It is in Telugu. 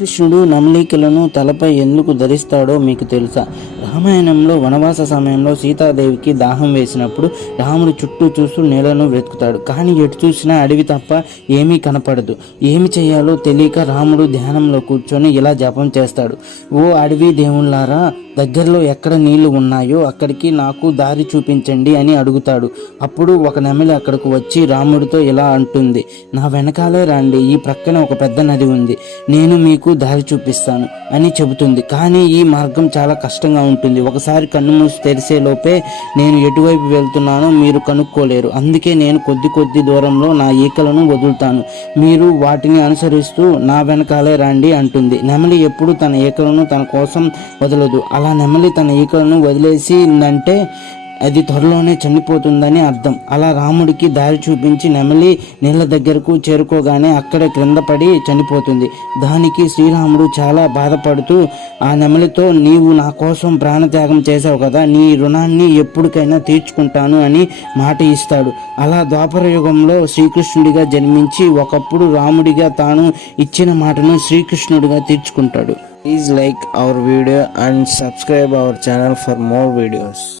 శ్రీకృష్ణుడు నమలికలను తలపై ఎందుకు ధరిస్తాడో మీకు తెలుసా? రామాయణంలో వనవాస సమయంలో సీతాదేవికి దాహం వేసినప్పుడు రాముడు చుట్టూ చూస్తూ నీళ్లను వెతుకుతాడు. కానీ ఎటు చూసినా అడవి తప్ప ఏమీ కనపడదు. ఏమి చేయాలో తెలియక రాముడు ధ్యానంలో కూర్చొని ఇలా జపం చేస్తాడు. ఓ అడవి దేవుళ్ళారా, దగ్గరలో ఎక్కడ నీళ్లు ఉన్నాయో అక్కడికి నాకు దారి చూపించండి అని అడుగుతాడు. అప్పుడు ఒక నెమలి అక్కడకు వచ్చి రాముడితో ఇలా అంటుంది, నా వెనకాలే రండి, ఈ ప్రక్కన ఒక పెద్ద నది ఉంది, నేను మీకు దారి చూపిస్తాను అని చెబుతుంది. కానీ ఈ మార్గం చాలా కష్టంగా ఉంటుంది. ఒకసారి కన్ను మూసి తెరిసేలోపే నేను ఎటువైపు వెళ్తున్నానో మీరు కనుక్కోలేరు. అందుకే నేను కొద్ది దూరంలో నా ఈకలను వదులుతాను, మీరు వాటిని అనుసరిస్తూ నా వెనకాలే రండి అంటుంది. నెమలి ఎప్పుడు తన ఈకలను తన కోసం వదలదు. అలా నెమలి తన ఈకలను వదిలేసిందంటే అది త్వరలోనే చనిపోతుందని అర్థం. అలా రాముడికి దారి చూపించి నెమలి నీళ్ళ దగ్గరకు చేరుకోగానే అక్కడే క్రింద పడి చనిపోతుంది. దానికి శ్రీరాముడు చాలా బాధపడుతూ ఆ నెమలితో, నీవు నా కోసం ప్రాణత్యాగం చేశావు కదా, నీ రుణాన్ని ఎప్పటికైనా తీర్చుకుంటాను అని మాట ఇస్తాడు. అలా ద్వాపర యుగంలో శ్రీకృష్ణుడిగా జన్మించి ఒకప్పుడు రాముడిగా తాను ఇచ్చిన మాటను శ్రీకృష్ణుడిగా తీర్చుకుంటాడు. Please like our video and subscribe our channel for more videos.